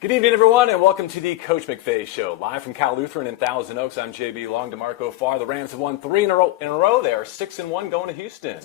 Good evening, everyone, and welcome to the Coach McVay Show. Live from Cal Lutheran in Thousand Oaks, I'm JB Long, DeMarco Farr. The Rams have won 3 in a row. They are 6-1 going to Houston.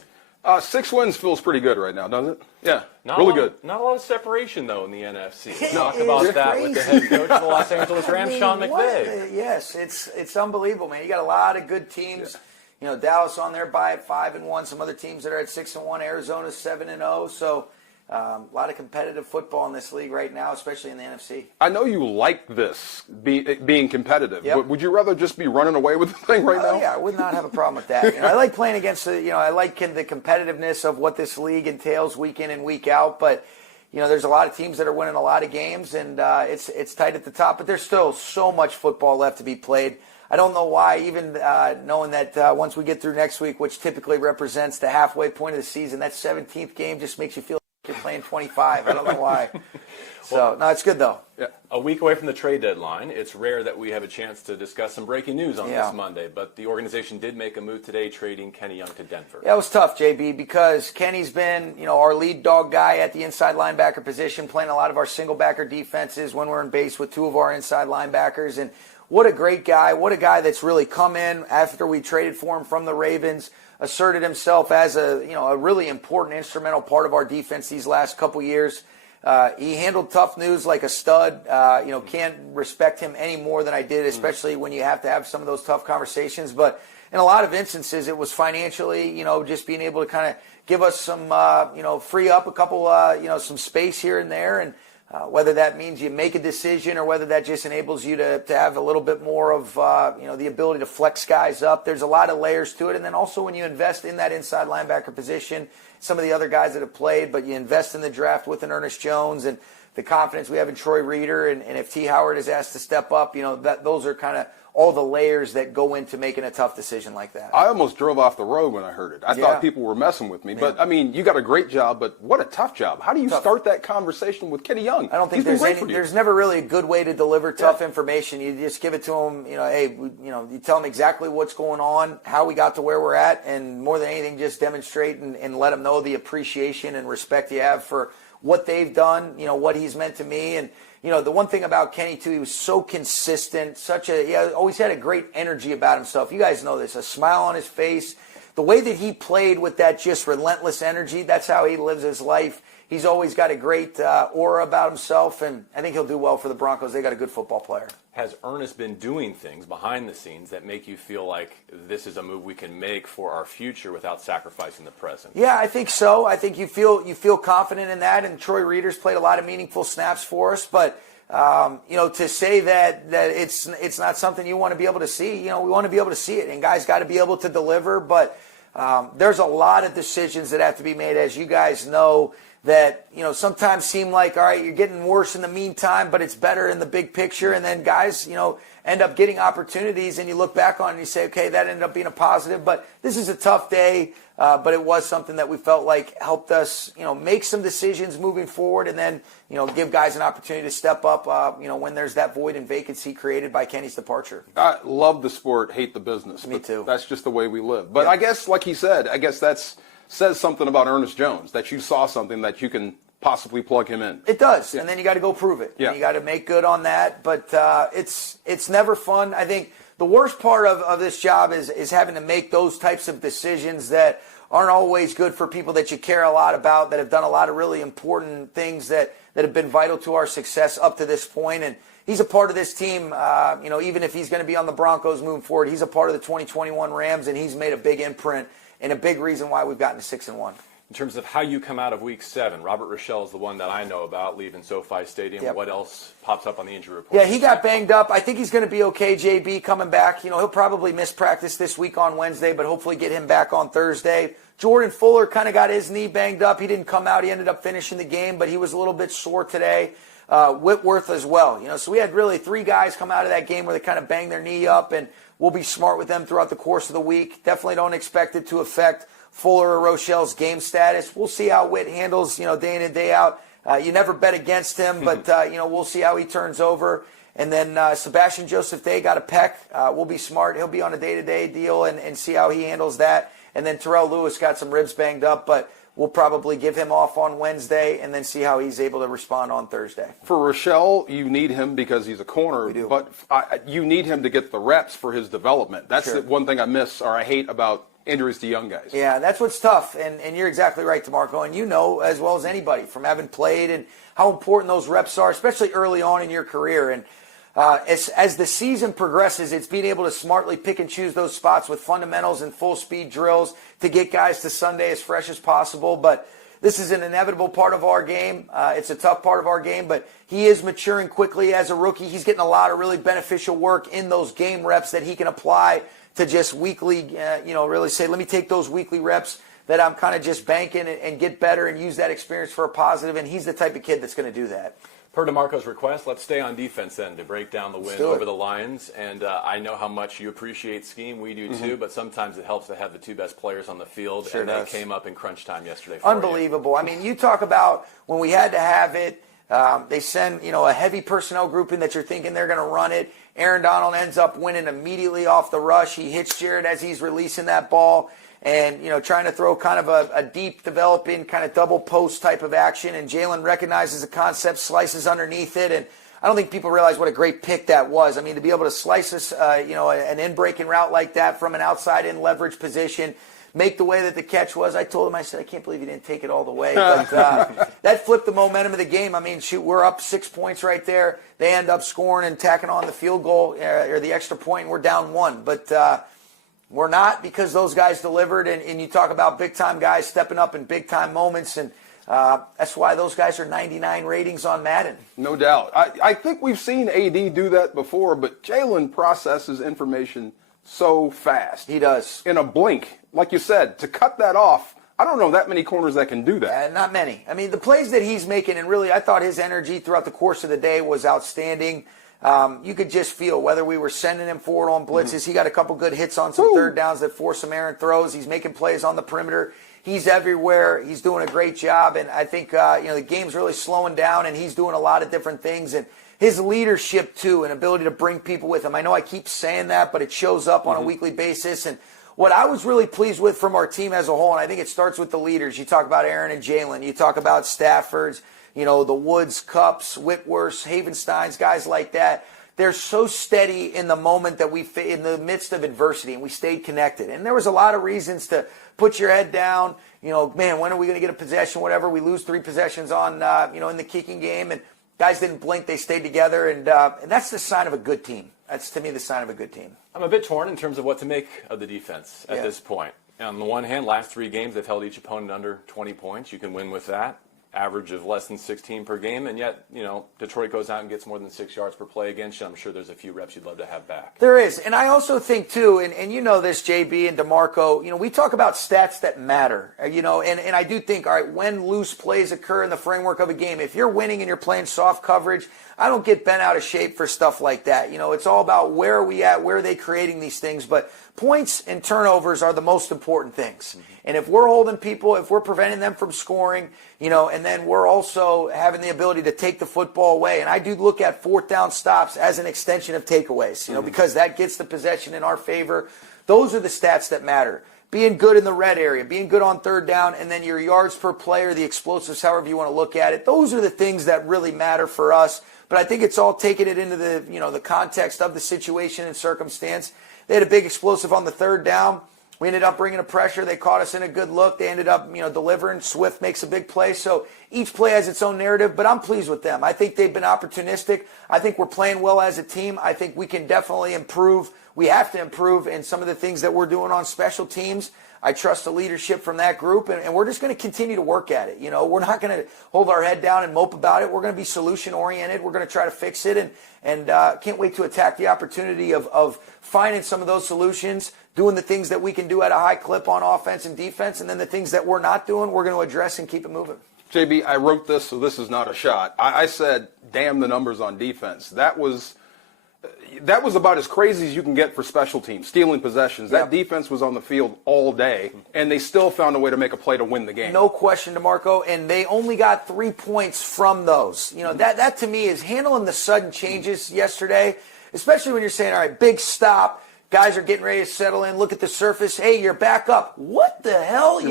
6 wins feels pretty good right now, doesn't it? Yeah, Not really good. Not a lot of separation, though, in the NFC. Talk about that with the head coach of the Los Angeles Rams, Sean McVay. Yes, it's unbelievable, man. You got a lot of good teams. Yeah. You know, Dallas on their bye at 5-1. Some other teams that are at 6-1. Arizona 7-0. So. A lot of competitive football in this league right now, especially in the NFC. I know you like this, being competitive. Yep. Would you rather just be running away with the thing right now? Oh, yeah, I would not have a problem with that. I like playing against I like the competitiveness of what this league entails week in and week out. But, there's a lot of teams that are winning a lot of games, and it's tight at the top. But there's still so much football left to be played. I don't know why, even knowing that once we get through next week, which typically represents the halfway point of the season, that 17th game just makes you feel you're playing 25. I don't know why. So, no, it's good, though. Yeah. A week away from the trade deadline, it's rare that we have a chance to discuss some breaking news on this Monday, but the organization did make a move today, trading Kenny Young to Denver. Yeah, it was tough, JB, because Kenny's been, our lead dog guy at the inside linebacker position, playing a lot of our single backer defenses when we're in base with 2 of our inside linebackers. And what a great guy. What a guy that's really come in after we traded for him from the Ravens, asserted himself as a really important instrumental part of our defense these last couple years. He handled tough news like a stud. Can't respect him any more than I did, especially when you have to have some of those tough conversations. But in a lot of instances, it was financially, just being able to kind of give us some, free up a couple, some space here and there. And whether that means you make a decision or whether that just enables you to have a little bit more of, the ability to flex guys up. There's a lot of layers to it. And then also when you invest in that inside linebacker position, some of the other guys that have played, but you invest in the draft with an Ernest Jones and the confidence we have in Troy Reeder. And if T. Howard is asked to step up, those are kind of all the layers that go into making a tough decision like that. I almost drove off the road when I heard it. I thought people were messing with me. But, you got a great job, but what a tough job. How do you start that conversation with Kenny Young? I don't think there's never really a good way to deliver tough information. You just give it to him, you tell him exactly what's going on, how we got to where we're at, and more than anything, just demonstrate and let him know the appreciation and respect you have for what they've done, what he's meant to me. And the one thing about Kenny, too, he was so consistent, he always had a great energy about himself. You guys know this, a smile on his face. The way that he played with that just relentless energy, that's how he lives his life. He's always got a great aura about himself, and I think he'll do well for the Broncos. They got a good football player. Has Ernest been doing things behind the scenes that make you feel like this is a move we can make for our future without sacrificing the present? Yeah, I think so. I think you feel confident in that, and Troy Reeder's played a lot of meaningful snaps for us. But to say that it's not something you want to be able to see, we want to be able to see it, and guys got to be able to deliver. But there's a lot of decisions that have to be made, as you guys know, that sometimes seem like, all right, you're getting worse in the meantime, but it's better in the big picture. And then guys, end up getting opportunities, and you look back on it and you say, okay, that ended up being a positive. But this is a tough day, but it was something that we felt like helped us, make some decisions moving forward, and then, give guys an opportunity to step up, when there's that void and vacancy created by Kenny's departure. I love the sport, hate the business. Me too. That's just the way we live. But I guess, like he said, says something about Ernest Jones, that you saw something that you can possibly plug him in. It does, and then you got to go prove it. Yeah. You got to make good on that, but it's never fun. I think the worst part of this job is having to make those types of decisions that aren't always good for people that you care a lot about, that have done a lot of really important things that have been vital to our success up to this point. And he's a part of this team, even if he's going to be on the Broncos moving forward, he's a part of the 2021 Rams, and he's made a big imprint and a big reason why we've gotten to 6-1. In terms of how you come out of Week 7, Robert Rochelle is the one that I know about leaving SoFi Stadium. Yep. What else pops up on the injury report? Yeah, he got banged up. I think he's going to be okay, JB, coming back. He'll probably miss practice this week on Wednesday, but hopefully get him back on Thursday. Jordan Fuller kind of got his knee banged up. He didn't come out. He ended up finishing the game, but he was a little bit sore today. Whitworth as well. So we had really 3 guys come out of that game where they kind of banged their knee up, and we'll be smart with them throughout the course of the week. Definitely don't expect it to affect Fuller or Rochelle's game status. We'll see how Witt handles, day in and day out. You never bet against him, but, we'll see how he turns over. And then Sebastian Joseph Day got a pec. We'll be smart. He'll be on a day-to-day deal and see how he handles that. And then Terrell Lewis got some ribs banged up, but we'll probably give him off on Wednesday and then see how he's able to respond on Thursday. For Rochelle, you need him because he's a corner, We do. but you need him to get the reps for his development. That's Sure. the one thing I miss or I hate about injuries to young guys. Yeah, that's what's tough, and you're exactly right, DeMarco, and you know as well as anybody from having played and how important those reps are, especially early on in your career. And as the season progresses, it's being able to smartly pick and choose those spots with fundamentals and full-speed drills to get guys to Sunday as fresh as possible. But this is an inevitable part of our game. It's a tough part of our game, but he is maturing quickly as a rookie. He's getting a lot of really beneficial work in those game reps that he can apply to just weekly, really say, let me take those weekly reps that I'm kind of just banking and get better and use that experience for a positive. And he's the type of kid that's going to do that. Per DeMarco's request, let's stay on defense then to break down the win over the Lions. And I know how much you appreciate scheme. We do too, but sometimes it helps to have the two best players on the field. Sure and does. they came up in crunch time yesterday for Unbelievable. I mean, you talk about when we had to have it, they send, a heavy personnel grouping that you're thinking they're going to run it. Aaron Donald ends up winning immediately off the rush. He hits Jared as he's releasing that ball and, trying to throw kind of a deep developing kind of double post type of action. And Jalen recognizes the concept, slices underneath it. And I don't think people realize what a great pick that was. I mean, to be able to slice this, an in-breaking route like that from an outside-in leverage position, make the way that the catch was. I told him, I said, I can't believe he didn't take it all the way. But that flipped the momentum of the game. I mean, shoot, we're up 6 points right there. They end up scoring and tacking on the field goal or the extra point, and we're down 1. But we're not, because those guys delivered. And you talk about big-time guys stepping up in big-time moments. And that's why those guys are 99 ratings on Madden. No doubt. I think we've seen AD do that before, but Jalen processes information so fast. He does. In a blink. Like you said, to cut that off, I don't know that many corners that can do that. Not many. I mean, the plays that he's making, and really I thought his energy throughout the course of the day was outstanding. You could just feel whether we were sending him forward on blitzes. He got a couple good hits on some third downs that forced some errant throws. He's making plays on the perimeter. He's everywhere. He's doing a great job. And I think, the game's really slowing down, and he's doing a lot of different things. And his leadership, too, and ability to bring people with him. I know I keep saying that, but it shows up on a weekly basis. And what I was really pleased with from our team as a whole, and I think it starts with the leaders. You talk about Aaron and Jalen. You talk about Stafford's, the Woods, Kupps, Whitworths, Havensteins, guys like that. They're so steady in the moment that in the midst of adversity, and we stayed connected. And there was a lot of reasons to put your head down. Man, when are we going to get a possession, whatever. We lose 3 possessions on, in the kicking game. And guys didn't blink. They stayed together. And that's the sign of a good team. That's, to me, the sign of a good team. I'm a bit torn in terms of what to make of the defense at this point. On the one hand, last 3 games, they've held each opponent under 20 points. You can win with that. Average of less than 16 per game, and yet, Detroit goes out and gets more than 6 yards per play against you. I'm sure there's a few reps you'd love to have back. There is, and I also think, too, and you know this, JB and DeMarco, we talk about stats that matter, and I do think, all right, when loose plays occur in the framework of a game, if you're winning and you're playing soft coverage, I don't get bent out of shape for stuff like that. It's all about where are we at, where are they creating these things, but points and turnovers are the most important things. And if we're holding people, if we're preventing them from scoring, and then we're also having the ability to take the football away. And I do look at 4th down stops as an extension of takeaways, because that gets the possession in our favor. Those are the stats that matter. Being good in the red area, being good on 3rd down, and then your yards per play or the explosives, however you want to look at it. Those are the things that really matter for us. But I think it's all taking it into the, the context of the situation and circumstance. They had a big explosive on the 3rd down. We ended up bringing a pressure. They caught us in a good look. They ended up, delivering. Swift makes a big play. So each play has its own narrative, but I'm pleased with them. I think they've been opportunistic. I think we're playing well as a team. I think we can definitely improve. We have to improve in some of the things that we're doing on special teams. I trust the leadership from that group, and we're just going to continue to work at it. We're not going to hold our head down and mope about it. We're going to be solution-oriented. We're going to try to fix it, and can't wait to attack the opportunity of finding some of those solutions, doing the things that we can do at a high clip on offense and defense, and then the things that we're not doing, we're going to address and keep it moving. JB, I wrote this, so this is not a shot. I said, damn the numbers on defense. That was about as crazy as you can get for special teams, stealing possessions. That defense was on the field all day, and they still found a way to make a play to win the game. No question, DeMarco, and they only got 3 points from those. That to me is handling the sudden changes yesterday, especially when you're saying, all right, big stop, Guys are getting ready to settle in. Look at the surface. Hey, you're back up. What the hell?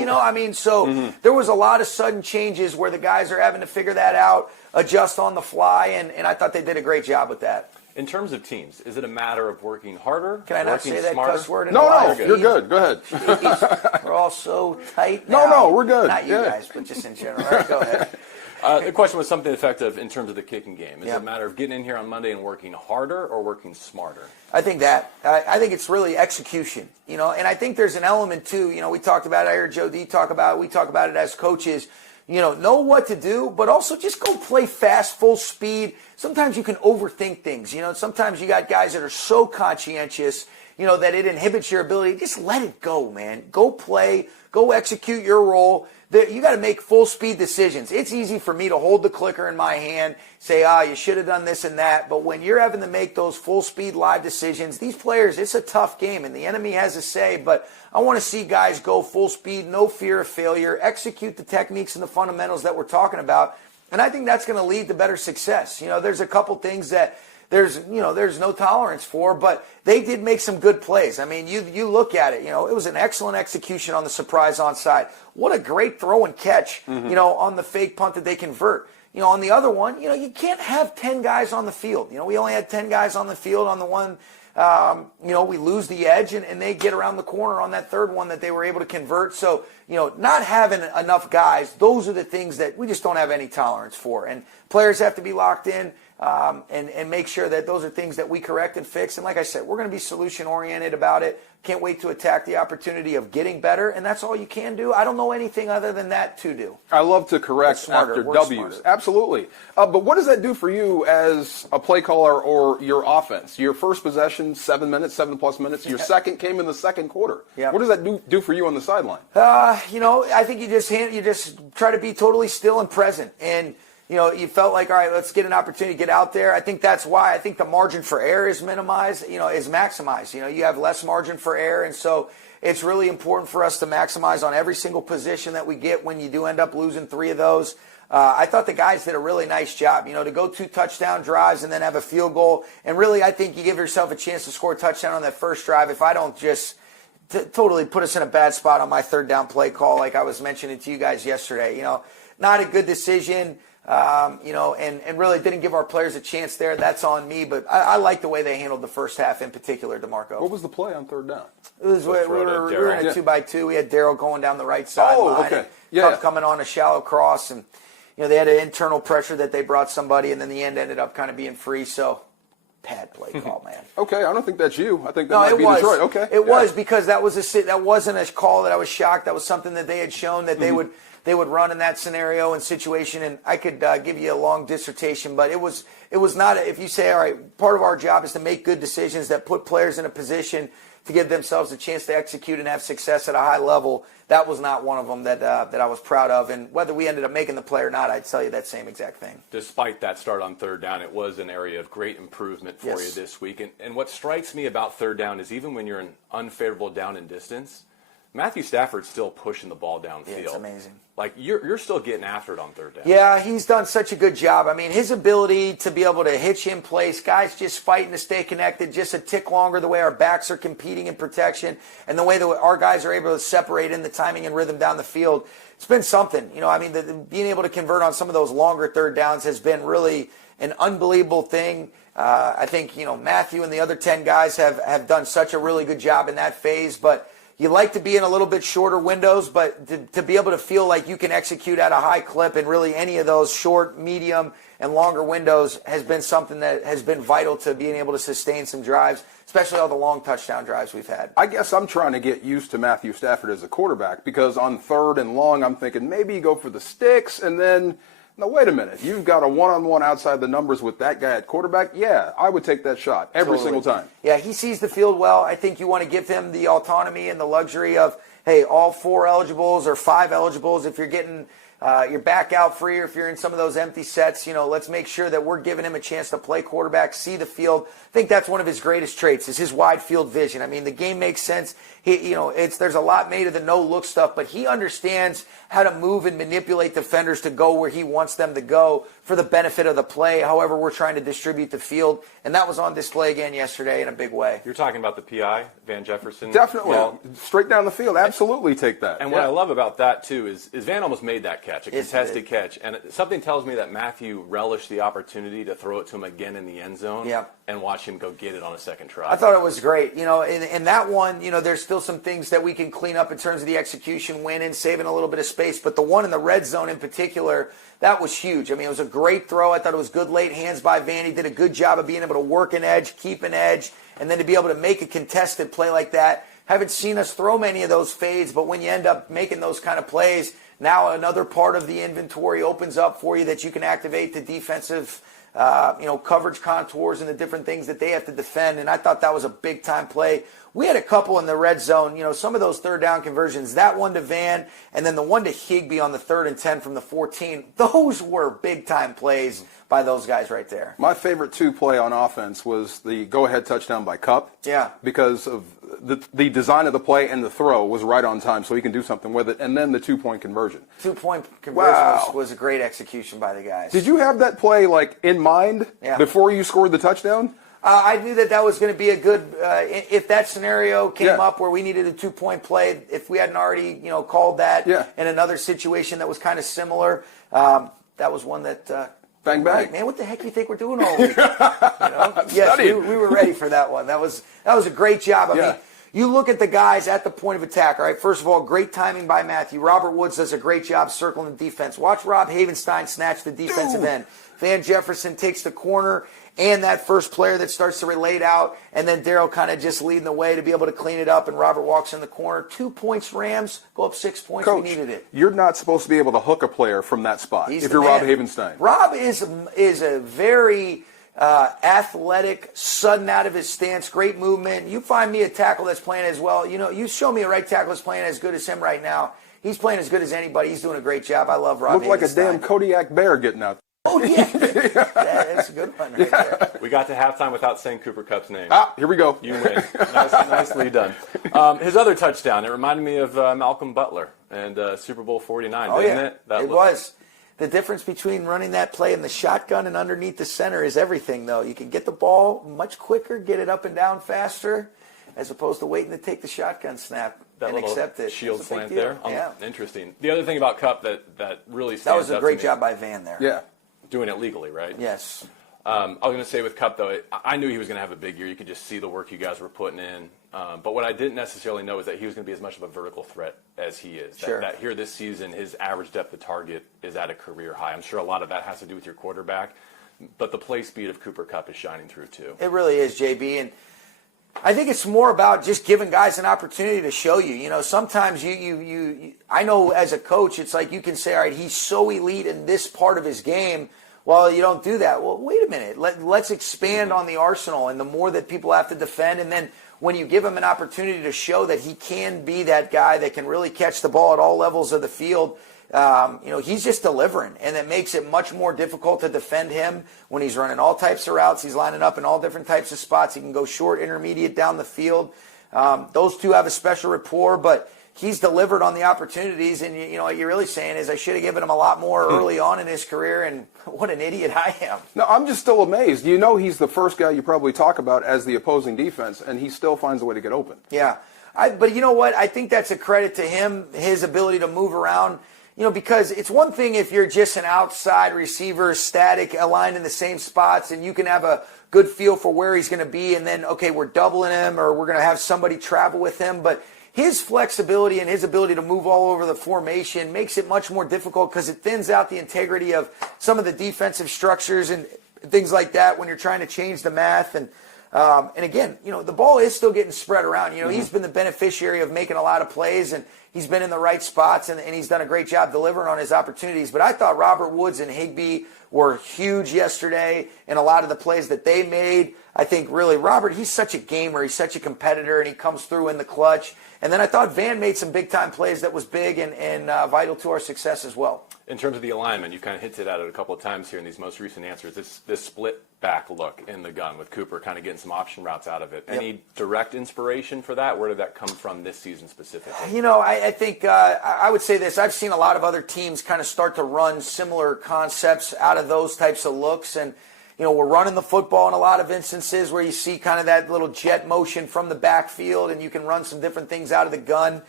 So there was a lot of sudden changes where the guys are having to figure that out, adjust on the fly, and I thought they did a great job with that. In terms of teams, is it a matter of working harder? Can I not say that smarter? cuss word in No, you're good. Go ahead. Jeez, we're all so tight now. No, we're good. Not you guys, but just in general. All right, go ahead. The question was something effective in terms of the kicking game. Is Yeah. it a matter of getting in here on Monday and working harder or working smarter? I think that. I think it's really execution, and I think there's an element too, we talked about it, I heard Joe D talk about it, we talk about it as coaches, know what to do, but also just go play fast, full speed. Sometimes you can overthink things, sometimes you got guys that are so conscientious, that it inhibits your ability. Just let it go, man. Go play, go execute your role. You got to make full speed decisions. It's easy for me to hold the clicker in my hand, say, you should have done this and that. But when you're having to make those full speed live decisions, these players, it's a tough game and the enemy has a say. But I want to see guys go full speed, no fear of failure, execute the techniques and the fundamentals that we're talking about. And I think that's going to lead to better success. There's a couple things that there's no tolerance for, but they did make some good plays. I mean, you look at it, it was an excellent execution on the surprise onside. What a great throw and catch, on the fake punt that they convert. On the other one, you can't have 10 guys on the field. We only had 10 guys on the field on the one, we lose the edge and they get around the corner on that third one that they were able to convert. So, not having enough guys, those are the things that we just don't have any tolerance for. And players have to be locked in. And make sure that those are things that we correct and fix. And like I said, we're going to be solution-oriented about it. Can't wait to attack the opportunity of getting better, and that's all you can do. I don't know anything other than that to do. I love to correct after W's. Smarter. Absolutely. But what does that do for you as a play caller or your offense? Your first possession, 7 minutes, 7+ minutes. Your second came in the second quarter. Yep. What does that do for you on the sideline? I think you just try to be totally still and present. And you felt like, all right, let's get an opportunity to get out there. I think that's why I think the margin for error is minimized, is maximized. You have less margin for error, and so it's really important for us to maximize on every single position that we get when you do end up losing 3 of those. I thought the guys did a really nice job, to go 2 touchdown drives and then have a field goal. And really, I think you give yourself a chance to score a touchdown on that first drive. If I don't just totally put us in a bad spot on my third down play call, like I was mentioning to you guys yesterday, not a good decision. And really didn't give our players a chance there. That's on me, but I like the way they handled the first half in particular, DeMarco. What was the play on third down? It was we were in a 2x2. We had Darryl going down the right side line. Okay. Kupp coming on a shallow cross, and they had an internal pressure that they brought somebody, and then the end ended up kind of being free. So bad play call, man. Okay, I don't think that's you. I think that might be Detroit. Okay, it was because that wasn't a call that I was shocked. That was something that they had shown that they would run in that scenario and situation, and I could give you a long dissertation, but it was not. If you say, all right, part of our job is to make good decisions that put players in a position to give themselves a chance to execute and have success at a high level, that was not one of them that I was proud of. And whether we ended up making the play or not, I'd tell you that same exact thing. Despite that start on third down, it was an area of great improvement for you this week. And what strikes me about third down is even when you're in unfavorable down and distance, Matthew Stafford's still pushing the ball downfield. Yeah, it's amazing. Like, you're still getting after it on third down. Yeah, he's done such a good job. I mean, his ability to be able to hitch in place, guys just fighting to stay connected just a tick longer, the way our backs are competing in protection, and the way that our guys are able to separate in the timing and rhythm down the field. It's been something. Being able to convert on some of those longer third downs has been really an unbelievable thing. I think, Matthew and the other 10 guys have done such a really good job in that phase, but you like to be in a little bit shorter windows, but to be able to feel like you can execute at a high clip in really any of those short, medium, and longer windows has been something that has been vital to being able to sustain some drives, especially all the long touchdown drives we've had. I guess I'm trying to get used to Matthew Stafford as a quarterback because on third and long, I'm thinking maybe you go for the sticks and then now, wait a minute. You've got a one-on-one outside the numbers with that guy at quarterback? Yeah, I would take that shot every single time. Yeah, he sees the field well. I think you want to give him the autonomy and the luxury of, hey, all 4 eligibles or 5 eligibles. If you're getting your back out free or if you're in some of those empty sets, let's make sure that we're giving him a chance to play quarterback, see the field. I think that's one of his greatest traits is his wide field vision. I mean, the game makes sense. There's a lot made of the no-look stuff, but he understands how to move and manipulate defenders to go where he wants them to go. for the benefit of the play, however we're trying to distribute the field. And that was on display again yesterday in a big way. You're talking about the PI, Van Jefferson? Definitely. Well, straight down the field. Absolutely take that. and what I love about that, too, is Van almost made that catch, a Yes, he contested did. catch. And something tells me that Matthew relished the opportunity to throw it to him again in the end zone and watch him go get it on a second try. I thought it was great. In that one, there's still some things that we can clean up in terms of the execution, winning, saving a little bit of space. But the one in the red zone in particular, that was huge. I mean, it was a great throw. I thought it was good late hands by Van. He did a good job of being able to work an edge, keep an edge, and then to be able to make a contested play like that. Haven't seen us throw many of those fades, but when you end up making those kind of plays, now another part of the inventory opens up for you that you can activate the defensive coverage contours and the different things that they have to defend. And I thought that was a big-time play. We had a couple in the red zone, some of those third down conversions, that one to Van and then the one to Higbee on the 3rd and 10 from the 14. Those were big-time plays by those guys right there. My favorite play on offense was the go-ahead touchdown by Kupp. Yeah. Because of the design of the play and the throw was right on time, so he can do something with it. And then the 2-point conversion. 2-point conversion Wow. was a great execution by the guys. Did you have that play in mind before you scored the touchdown? I knew that was going to be a good, if that scenario came up where we needed a 2-point play, if we hadn't already, called that in another situation that was kind of similar, that was one that, bang, bang. Man, what the heck do you think we're doing all week? Yes, we were ready for that one. That was a great job. I mean, you look at the guys at the point of attack, all right? First of all, great timing by Matthew. Robert Woods does a great job circling the defense. Watch Rob Havenstein snatch the defensive end. Van Jefferson takes the corner and that first player that starts to relate out, and then Darryl kind of just leading the way to be able to clean it up, and Robert walks in the corner. 2 points, Rams, go up 6 points. Coach, we needed it. You're not supposed to be able to hook a player from that spot if you're Rob Havenstein. Rob is a very athletic, sudden out of his stance, great movement. You find me a tackle that's playing as well. You show me a right tackle that's playing as good as him right now. He's playing as good as anybody. He's doing a great job. I love Rob Havenstein. Looked like a damn Kodiak bear getting out. Oh, yeah. That's a good one right there. We got to halftime without saying Cooper Kupp's name. Here we go. You win. Nicely done. His other touchdown, it reminded me of Malcolm Butler and Super Bowl 49, didn't it? It was. The difference between running that play in the shotgun and underneath the center is everything, though. You can get the ball much quicker, get it up and down faster, as opposed to waiting to take the shotgun snap and accept it. Shield slant deal. there. Interesting. The other thing about Kupp that really stands out that was a great to me, job by Van there. Yeah. doing it legally, right? Yes. I was going to say with Kupp, though, I knew he was going to have a big year. You could just see the work you guys were putting in. But what I didn't necessarily know is that he was going to be as much of a vertical threat as he is. Sure. That here this season, his average depth of target is at a career high. I'm sure a lot of that has to do with your quarterback. But the play speed of Cooper Kupp is shining through, too. It really is, JB. And I think it's more about just giving guys an opportunity to show you. You know, sometimes you I know as a coach, it's like you can say, all right, he's so elite in this part of his game. Well, you don't do that. Well, wait a minute. Let's expand on the arsenal, and the more that people have to defend, and then when you give him an opportunity to show that he can be that guy that can really catch the ball at all levels of the field, he's just delivering, and it makes it much more difficult to defend him when he's running all types of routes. He's lining up in all different types of spots. He can go short, intermediate, down the field. Those two have a special rapport, but he's delivered on the opportunities, and what you're really saying is I should have given him a lot more early on in his career, and what an idiot I am. No, I'm just still amazed. You know he's the first guy you probably talk about as the opposing defense, and he still finds a way to get open. Yeah. But you know what? I think that's a credit to him, his ability to move around. Because it's one thing if you're just an outside receiver, static, aligned in the same spots, and you can have a good feel for where he's going to be, and then, okay, we're doubling him, or we're going to have somebody travel with him. But his flexibility and his ability to move all over the formation makes it much more difficult because it thins out the integrity of some of the defensive structures and things like that when you're trying to change the math. And again, the ball is still getting spread around. He's been the beneficiary of making a lot of plays, and he's been in the right spots, and he's done a great job delivering on his opportunities. But I thought Robert Woods and Higbee were huge yesterday in a lot of the plays that they made. I think really Robert, he's such a gamer, he's such a competitor, and he comes through in the clutch. And then I thought Van made some big-time plays that was big and vital to our success as well. In terms of the alignment, you've kind of hinted at it a couple of times here in these most recent answers. This split back look in the gun with Cooper kind of getting some option routes out of it. Yep. Any direct inspiration for that? Where did that come from this season specifically? You know, I think I would say this. I've seen a lot of other teams kind of start to run similar concepts out of those types of looks. And, you know, we're running the football in a lot of instances where you see kind of that little jet motion from the backfield, and you can run some different things out of the gun.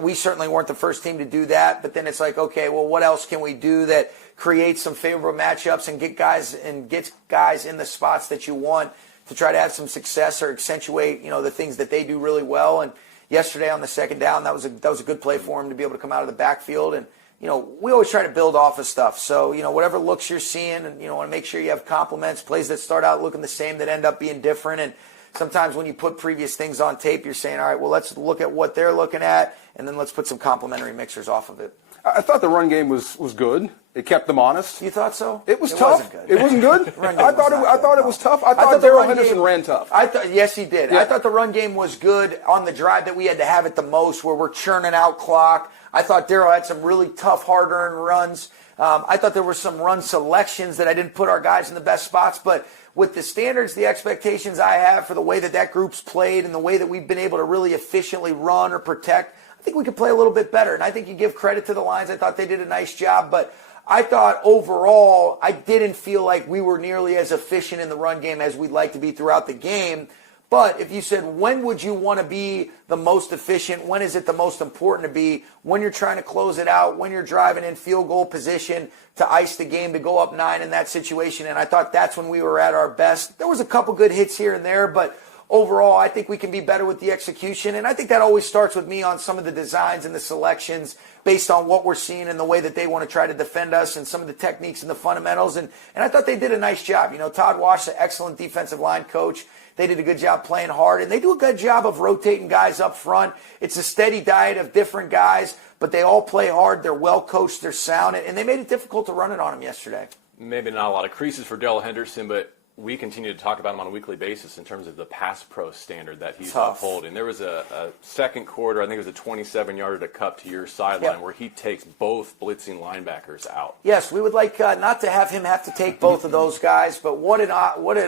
We certainly weren't the first team to do that, but then it's like, okay, well, what else can we do that creates some favorable matchups and gets guys in the spots that you want to try to have some success or accentuate, you know, the things that they do really well. And yesterday on the second down, that was a good play for him to be able to come out of the backfield. And, you know, we always try to build off of stuff. So, you know, whatever looks you're seeing, and, you know, want to make sure you have complements, plays that start out looking the same that end up being different. And sometimes when you put previous things on tape, you're saying, all right, well, let's look at what they're looking at, and then let's put some complementary mixers off of it. I thought the run game was good. It kept them honest. You thought so? It was tough. Wasn't good. It wasn't good. I thought it was tough. I thought the Darrell run Henderson game ran tough. Yes, he did. Yeah. I thought the run game was good on the drive that we had to have it the most, where we're churning out clock. I thought Darrell had some really tough, hard-earned runs. I thought there were some run selections that I didn't put our guys in the best spots, but with the standards, the expectations I have for the way that group's played and the way that we've been able to really efficiently run or protect, I think we could play a little bit better. And I think you give credit to the lines. I thought they did a nice job, but I thought overall I didn't feel like we were nearly as efficient in the run game as we'd like to be throughout the game. But if you said, when would you want to be the most efficient? When is it the most important to be? When you're trying to close it out, when you're driving in field goal position to ice the game, to go up 9 in that situation. And I thought that's when we were at our best. There was a couple good hits here and there, but overall, I think we can be better with the execution. And I think that always starts with me on some of the designs and the selections based on what we're seeing and the way that they want to try to defend us and some of the techniques and the fundamentals. And I thought they did a nice job. You know, Todd Wash, an excellent defensive line coach. They did a good job playing hard, and they do a good job of rotating guys up front. It's a steady diet of different guys, but they all play hard. They're well coached. They're sound, and they made it difficult to run it on them yesterday. Maybe not a lot of creases for Darrell Henderson, but we continue to talk about him on a weekly basis in terms of the pass pro standard that he's upholding. There was a second quarter, I think it was a 27-yarder to Kupp to your sideline, where he takes both blitzing linebackers out. Yes, we would like not to have him have to take both of those guys, but what an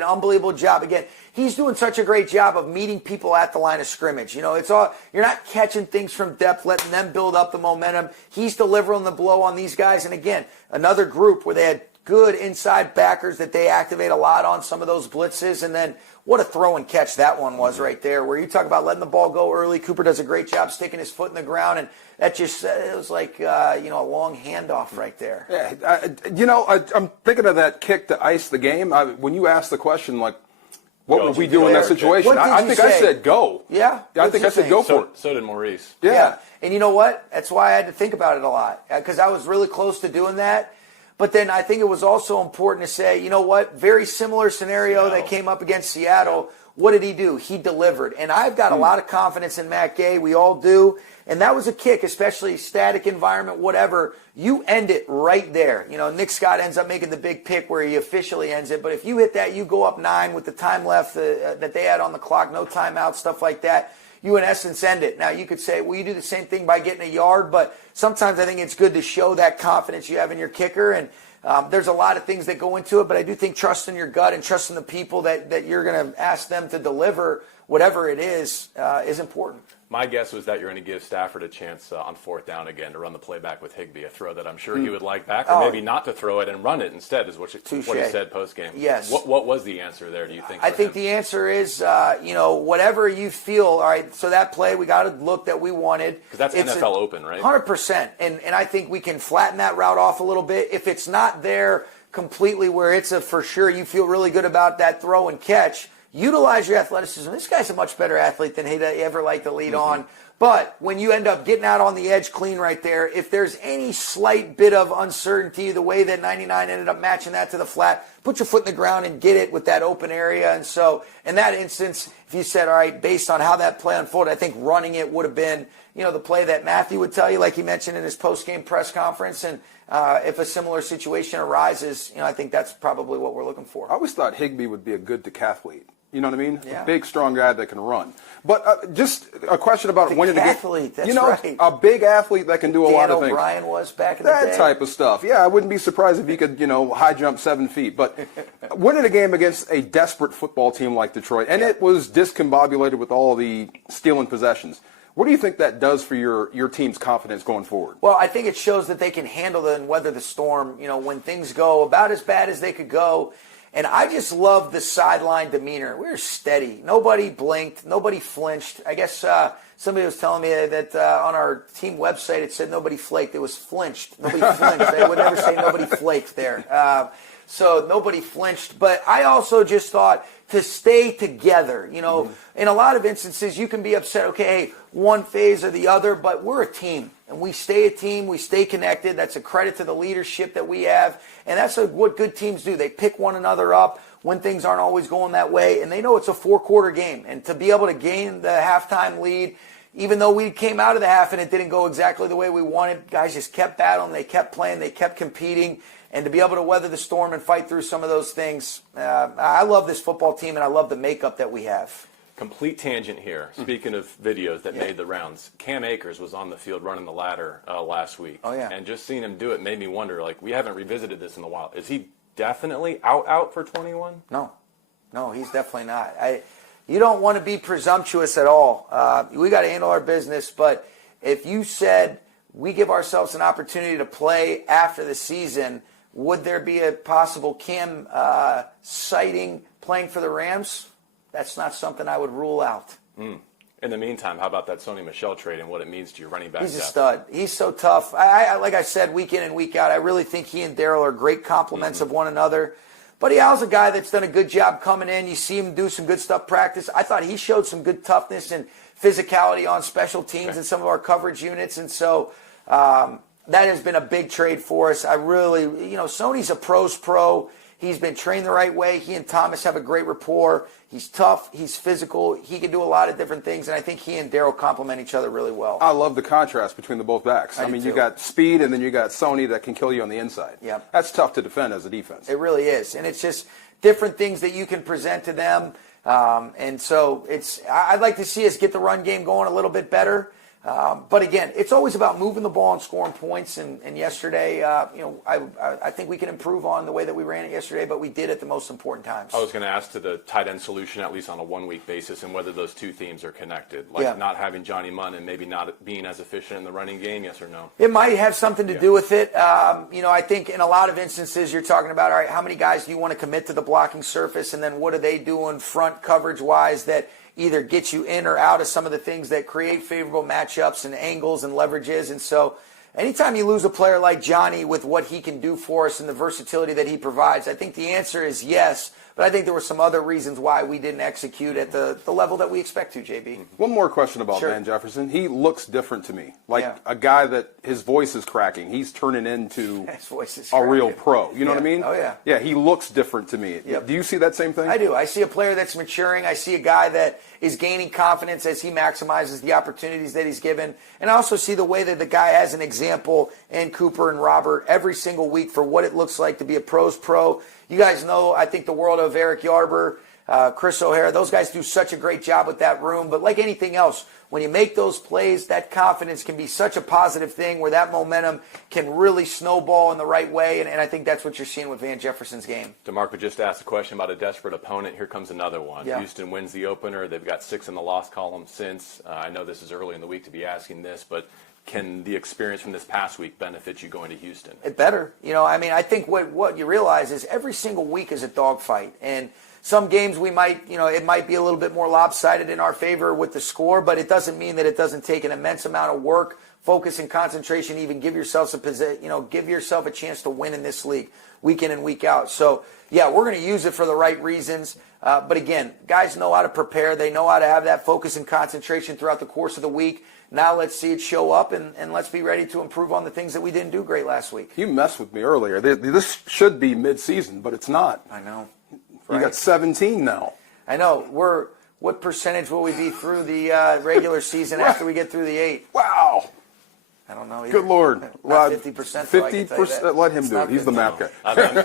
unbelievable job. Again, he's doing such a great job of meeting people at the line of scrimmage. You know, it's all, you're not catching things from depth, letting them build up the momentum. He's delivering the blow on these guys. And again, another group where they had good inside backers that they activate a lot on some of those blitzes. And then what a throw and catch that one was right there, where you talk about letting the ball go early. Cooper does a great job sticking his foot in the ground, and that just, it was like, a long handoff right there. Yeah, I'm thinking of that kick to ice the game. When you asked the question, like, what would we do in that situation? I think I said go. Yeah? I think I said go for it. So did Maurice. Yeah. And you know what? That's why I had to think about it a lot, because I was really close to doing that. But then I think it was also important to say, you know what? Very similar scenario that came up against Seattle. What did he do? He delivered. And I've got a lot of confidence in Matt Gay. We all do. And that was a kick, especially static environment, whatever. You end it right there. You know, Nick Scott ends up making the big pick where he officially ends it. But if you hit that, you go up 9 with the time left that they had on the clock, no timeout, stuff like that. You, in essence, end it. Now, you could say, well, you do the same thing by getting a yard, but sometimes I think it's good to show that confidence you have in your kicker, and there's a lot of things that go into it, but I do think trusting your gut and trusting the people that you're going to ask them to deliver whatever it is important. My guess was that you're going to give Stafford a chance on 4th down again to run the playback with Higbee, a throw that I'm sure he would like back, or maybe not to throw it and run it instead, is what he said post-game. Yes. What was the answer there, do you think? I think the answer is, whatever you feel, all right, so that play, we got a look that we wanted. Because that's NFL open, right? 100%. And I think we can flatten that route off a little bit. If it's not there completely where it's a for sure, you feel really good about that throw and catch, utilize your athleticism. This guy's a much better athlete than he'd ever like to lead on. But when you end up getting out on the edge clean right there, if there's any slight bit of uncertainty, the way that 99 ended up matching that to the flat, put your foot in the ground and get it with that open area. And so in that instance, if you said, all right, based on how that play unfolded, I think running it would have been, the play that Matthew would tell you, like he mentioned in his post-game press conference. And if a similar situation arises, I think that's probably what we're looking for. I always thought Higbee would be a good decathlete. You know what I mean? Yeah. A big, strong guy that can run. But just a question about winning the game. Athlete, that's right. A big athlete that can do a lot of things. Dan O'Brien was back in the day. That type of stuff. Yeah, I wouldn't be surprised if he could, high jump 7 feet. But winning a game against a desperate football team like Detroit, and it was discombobulated with all the stealing possessions. What do you think that does for your team's confidence going forward? Well, I think it shows that they can handle and weather the storm, when things go about as bad as they could go. And I just love the sideline demeanor. We were steady. Nobody blinked. Nobody flinched. I guess somebody was telling me that on our team website it said nobody flaked. It was flinched. Nobody flinched. They would never say nobody flaked there. So nobody flinched. But I also just thought to stay together. In a lot of instances you can be upset, okay, hey, one phase or the other, but we're a team. And we stay a team. We stay connected. That's a credit to the leadership that we have. And that's what good teams do. They pick one another up when things aren't always going that way. And they know it's a 4-quarter game. And to be able to gain the halftime lead, even though we came out of the half and it didn't go exactly the way we wanted, guys just kept battling. They kept playing. They kept competing. And to be able to weather the storm and fight through some of those things, I love this football team, and I love the makeup that we have. Complete tangent here. Speaking of videos that made the rounds, Cam Akers was on the field running the ladder last week. Oh, yeah. And just seeing him do it made me wonder, we haven't revisited this in a while. Is he definitely out for 21? No, he's definitely not. You don't want to be presumptuous at all. We got to handle our business, but if you said we give ourselves an opportunity to play after the season, would there be a possible Cam sighting playing for the Rams? That's not something I would rule out. In the meantime, how about that Sony Michel trade and what it means to your running back? He's a stud. He's so tough. I like I said, week in and week out, I really think he and Darryl are great complements of one another. But Al's a guy that's done a good job coming in. You see him do some good stuff practice. I thought he showed some good toughness and physicality on special teams and some of our coverage units. And so that has been a big trade for us. I really, Sony's a pro's pro. He's been trained the right way. He and Thomas have a great rapport. He's tough. He's physical. He can do a lot of different things, and I think he and Darryl complement each other really well. I love the contrast between the both backs. I mean, you got speed, and then you got Sony that can kill you on the inside. Yep. That's tough to defend as a defense. It really is, and it's just different things that you can present to them. And so I'd like to see us get the run game going a little bit better. But again, it's always about moving the ball and scoring points. And yesterday, I think we can improve on the way that we ran it yesterday, but we did at the most important times. I was going to ask to the tight end solution, at least on a 1-week basis, and whether those two themes are connected. Not having Johnny Munn and maybe not being as efficient in the running game, yes or no? It might have something to do with it. I think in a lot of instances you're talking about, all right, how many guys do you want to commit to the blocking surface, and then what are they doing front coverage-wise that either get you in or out of some of the things that create favorable matchups and angles and leverages. And so anytime you lose a player like Johnny with what he can do for us and the versatility that he provides, I think the answer is yes. But I think there were some other reasons why we didn't execute at the level that we expect to, JB. One more question about Sure. Van Jefferson. He looks different to me. A guy that his voice is cracking. He's turning into His voice is a real cracking. pro. You know what I mean? Oh, yeah. Yeah, he looks different to me. Yep. Do you see that same thing? I do. I see a player that's maturing. I see a guy that is gaining confidence as he maximizes the opportunities that he's given. And I also see the way that the guy has an example in Cooper and Robert every single week for what it looks like to be a pro's pro. You guys know, I think, the world of Eric Yarber, Chris O'Hara. Those guys do such a great job with that room. But like anything else, when you make those plays, that confidence can be such a positive thing where that momentum can really snowball in the right way. And I think that's what you're seeing with Van Jefferson's game. DeMarco just asked a question about a desperate opponent. Here comes another one. Yeah. Houston wins the opener. They've got 6 in the loss column since. I know this is early in the week to be asking this, but can the experience from this past week benefit you going to Houston? It better. I think what you realize is every single week is a dogfight. And some games we might, it might be a little bit more lopsided in our favor with the score, but it doesn't mean that it doesn't take an immense amount of work, focus, and concentration. Even give yourself a chance to win in this league, week in and week out. So yeah, we're going to use it for the right reasons. But again, guys know how to prepare. They know how to have that focus and concentration throughout the course of the week. Now let's see it show up, and let's be ready to improve on the things that we didn't do great last week. You messed with me earlier. This should be mid-season, but it's not. I know. You got 17 now. I know. What percentage will we be through the regular season after we get through the 8? Wow. I don't know either. Good Lord. Not 50%. 50%. Let him do it. He's the math guy.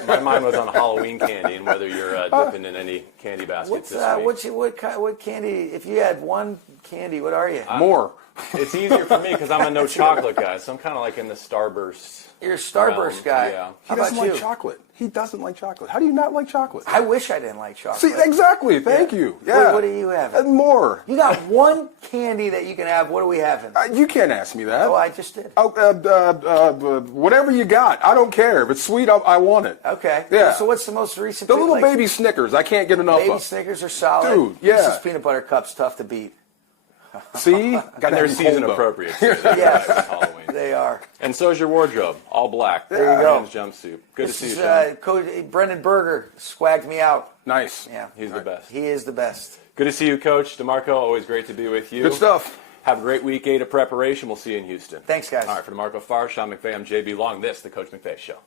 My mind was on Halloween candy and whether you're dipping in any candy baskets this week. What candy? If you had one candy, what are you? More. It's easier for me because I'm a no chocolate guy, so I'm kind of like in the Starburst. You're a Starburst guy. Yeah. He doesn't like chocolate. He doesn't like chocolate. How do you not like chocolate? I wish I didn't like chocolate. See, exactly. Thank you. Yeah. What do you have? And more. You got one candy that you can have. What are we having? You can't ask me that. Oh, I just did. Whatever you got. I don't care. If it's sweet, I want it. Okay. Yeah. So what's the most recent? The little baby Snickers. I can't get enough of. Baby Snickers are solid. Dude, yeah. Reese's Peanut Butter Cup's tough to beat. See? And they're season appropriate. Yes, Halloween. they are. And so's your wardrobe, all black. There you go. Men's jumpsuit. Good to see you, This Sean. is, Coach Brendan Berger swagged me out. Nice. Yeah, He's the best. he is the best. Good to see you, Coach. DeMarco, always great to be with you. Good stuff. Have a great week 8 of preparation. We'll see you in Houston. Thanks, guys. All right, for DeMarco Farr, Sean McVay, I'm JB Long. This, The Coach McVay Show.